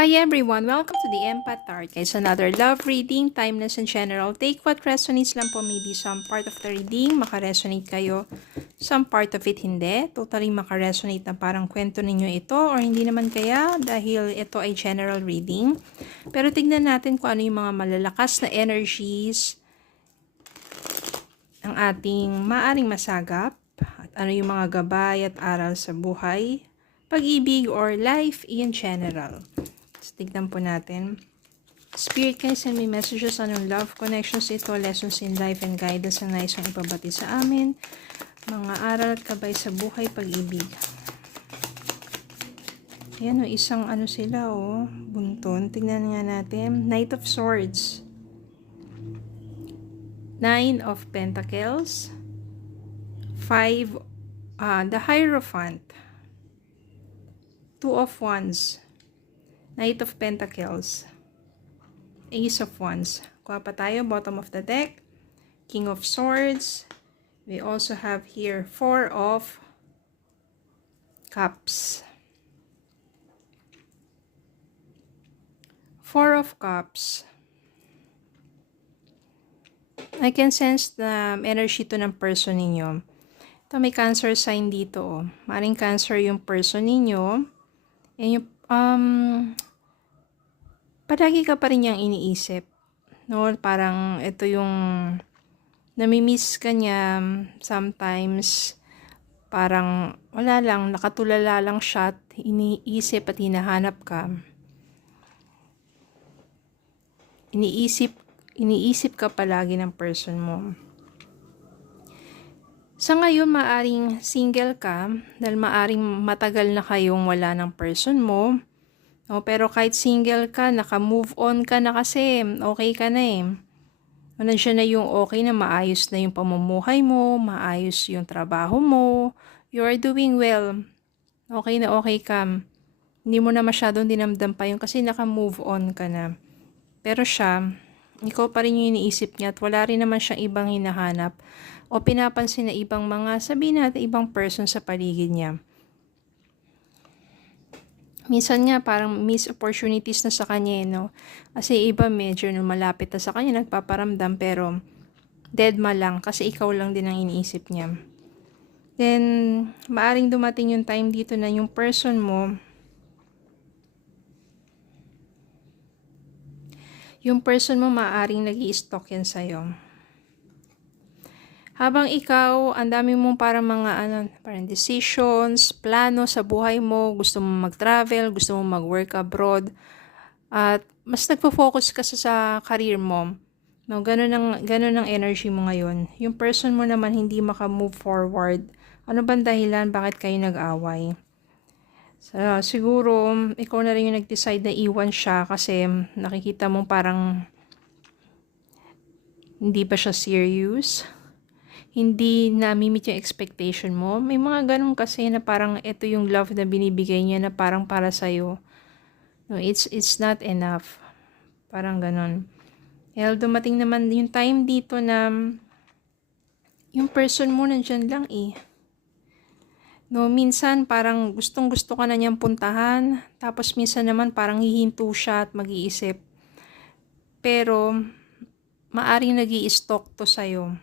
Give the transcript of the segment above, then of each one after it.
Hi everyone! Welcome to the Empath Tarot. Guys, another love reading, timeless and general. Take what resonates lang po. Maybe some part of the reading makaresonate kayo. Some part of it hindi. Totally makaresonate na parang kwento ninyo ito or hindi naman kaya dahil ito ay general reading. Pero tignan natin kung ano yung mga malalakas na energies ang ating maaring masagap at ano yung mga gabay at aral sa buhay, pag-ibig or life in general. Tignan po natin. Spirit, can you send me messages on yung love connections ito, lessons in life and guidance na nais yung ipabati sa amin, mga aral at kabay sa buhay, pag-ibig. Ayan o, isang ano sila o, bunton. Tignan nga natin. Knight of Swords. Nine of Pentacles. The Hierophant. Two of Wands. Knight of Pentacles, Ace of Wands. Kuha pa tayo, bottom of the deck, King of Swords. We also have here Four of Cups. Four of Cups. I can sense the energy to ng person ninyo. Ito may Cancer sign dito. Oh. Maring Cancer yung person ninyo. And yung palagi ka pa rin niyang iniisip. No? Parang ito yung namimiss ka niya sometimes. Parang wala lang, nakatulala lang siya at iniisip at hinahanap ka. Iniisip ka palagi ng person mo. Sa ngayon, maaring single ka dahil maaring matagal na kayong wala ng person mo. O, pero kahit single ka, naka-move on ka na kasi, okay ka na eh. Nandiyan na yung okay na maayos na yung pamumuhay mo, maayos yung trabaho mo, you are doing well. Okay na okay ka. Hindi mo na masyadong dinamdam pa yun kasi naka-move on ka na. Pero siya, ikaw pa rin yung iniisip niya at wala rin naman siyang ibang hinahanap o pinapansin na ibang mga, sabihin natin, ibang person sa paligid niya. Minsan nga parang miss opportunities na sa kanya, no? Kasi iba medyo no, malapit na sa kanya, nagpaparamdam, pero deadma lang kasi ikaw lang din ang iniisip niya. Then, maaring dumating yung time dito na yung person mo, maaring nag-i-stalk yan sa'yo. Habang ikaw, ang dami mong parang mga parang decisions, plano sa buhay mo, gusto mong mag-travel, gusto mong mag-work abroad, at mas nagpo-focus ka sa career mo. No, ganun ang energy mo ngayon. Yung person mo naman hindi maka-move forward. Ano bang dahilan bakit kayo nag-away? So, siguro, ikaw na rin yung nag-decide na iwan siya kasi nakikita mo parang hindi pa siya serious. Hindi na-meet yung expectation mo. May mga ganun kasi na parang ito yung love na binibigay niya na parang para sa'yo. No, it's not enough. Parang ganun. Well, dumating naman yung time dito na yung person mo nandyan lang eh. No, minsan parang gustong-gusto ka na niyang puntahan. Tapos minsan naman parang hihinto siya at mag-iisip. Pero maaring nag-i-stalk to sa'yo.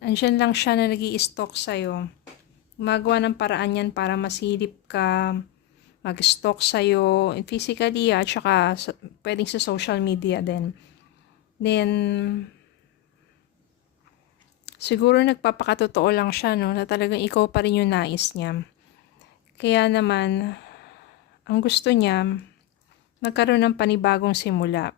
Andyan lang siya na nag-i-stalk sa'yo. Gumagawa ng paraan yan para masilip ka, mag-stalk sa'yo, physically at saka pwedeng sa social media din. Then, siguro nagpapakatotoo lang siya, no, na talagang ikaw pa rin yung nais niya. Kaya naman, ang gusto niya, magkaroon ng panibagong simula.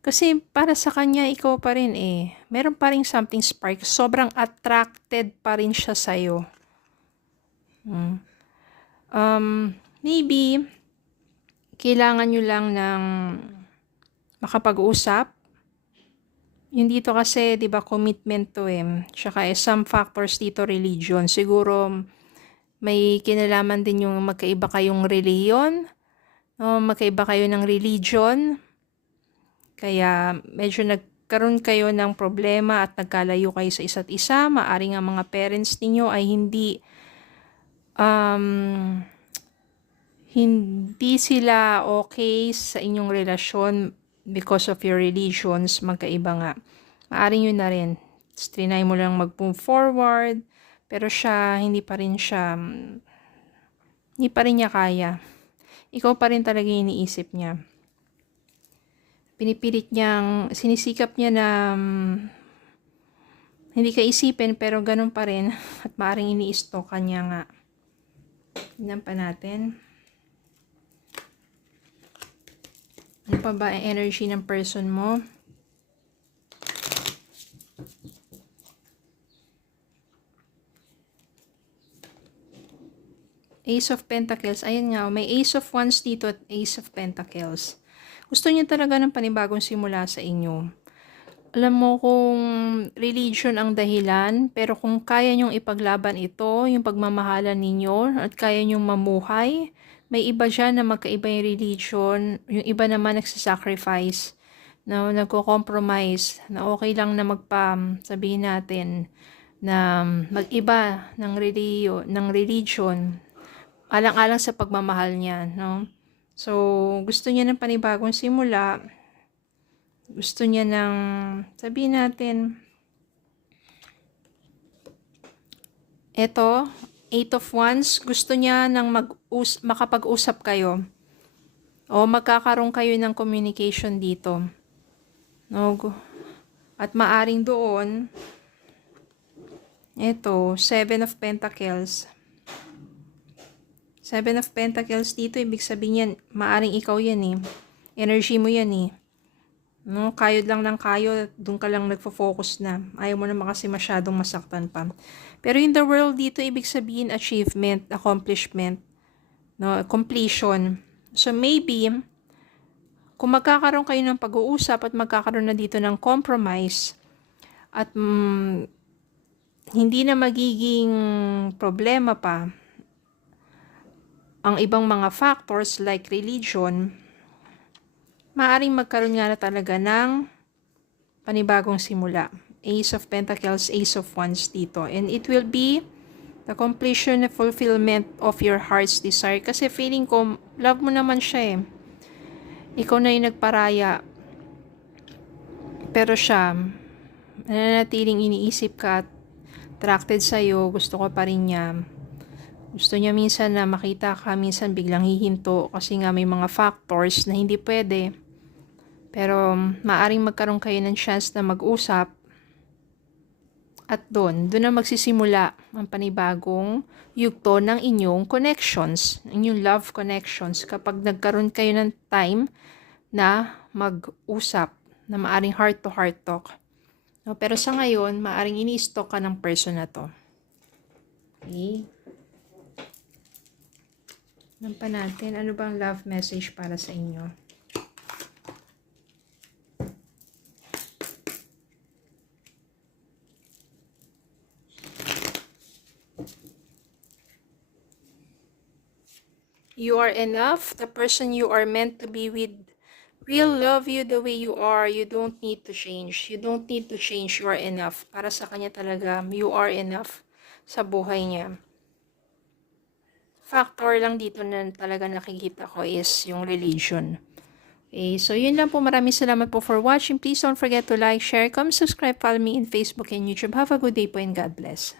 Kasi para sa kanya, ikaw pa rin eh. Meron pa rin something spark. Sobrang attracted pa rin siya sa'yo. Maybe, kailangan nyo lang ng makapag-usap. Yung dito kasi, di ba, commitment to eh. Tsaka some factors dito, religion. Siguro, may kinalaman din yung magkaiba kayong reliyon. Magkaiba kayo ng religion. Kaya medyo nagkaroon kayo ng problema at nagkalayo kayo sa isa't isa. Maaring ang mga parents ninyo ay hindi sila okay sa inyong relasyon because of your religions, magkaiba nga. Maaring yun na rin. Trinay mo lang mag-move forward, pero siya, hindi pa rin niya kaya. Ikaw pa rin talaga iniisip niya. Sinisikap niya na hindi ka isipin, pero ganun pa rin. At maaring ini-stalk ka niya nga. Tignan pa natin. Ano pa ba ang energy ng person mo? Ace of Pentacles. Ayan nga, may Ace of Wands dito at Ace of Pentacles. Gusto niya talaga ng panibagong simula sa inyo. Alam mo kung religion ang dahilan, pero kung kaya nyong ipaglaban ito, yung pagmamahalan ninyo, at kaya nyong mamuhay, may iba dyan na magkaiba yung religion, yung iba naman nagsasacrifice, na nagko-compromise, na okay lang na sabihin natin, na mag-iba ng religion, alang-alang sa pagmamahal niya, no? So, gusto niya ng panibagong simula, gusto niya ng, sabihin natin, eto, 8 of Wands, gusto niya ng makapag-usap kayo. O magkakaroon kayo ng communication dito. No? At maaring doon, eto, 7 of Pentacles. 7 of Pentacles dito, ibig sabihin yan, maaring ikaw yan eh. Energy mo yan eh. No, kayod lang ng kayod, doon ka lang nagfo-focus na. Ayaw mo naman kasi masyadong masaktan pa. Pero in the world dito, ibig sabihin achievement, accomplishment, no, completion. So maybe, kung magkakaroon kayo ng pag-uusap at magkakaroon na dito ng compromise, at hindi na magiging problema pa ang ibang mga factors like religion, maaring magkaroon nga na talaga ng panibagong simula. Ace of Pentacles, Ace of Wands dito. And it will be the completion and fulfillment of your heart's desire. Kasi feeling ko, love mo naman siya eh. Ikaw na yung nagparaya. Pero siya, nananatiling iniisip ka at attracted sa'yo, gusto ko pa rin niya. Gusto niya minsan na makita ka, minsan biglang hihinto kasi nga may mga factors na hindi pwede. Pero maaring magkaroon kayo ng chance na mag-usap at doon na magsisimula ang panibagong yugto ng inyong connections, inyong love connections kapag nagkaroon kayo ng time na mag-usap, na maaring heart-to-heart talk. No, pero sa ngayon, maaring ini-stalk ka ng person na to. Okay? Tignan pa natin, ano bang love message para sa inyo? You are enough. The person you are meant to be with will love you the way you are. You don't need to change. You don't need to change. You are enough. Para sa kanya talaga, you are enough sa buhay niya. Factor lang dito na talaga nakikita ko is yung religion. Okay, so yun lang po. Maraming salamat po for watching. Please don't forget to like, share, comment, subscribe, follow me in Facebook and YouTube. Have a good day po and God bless.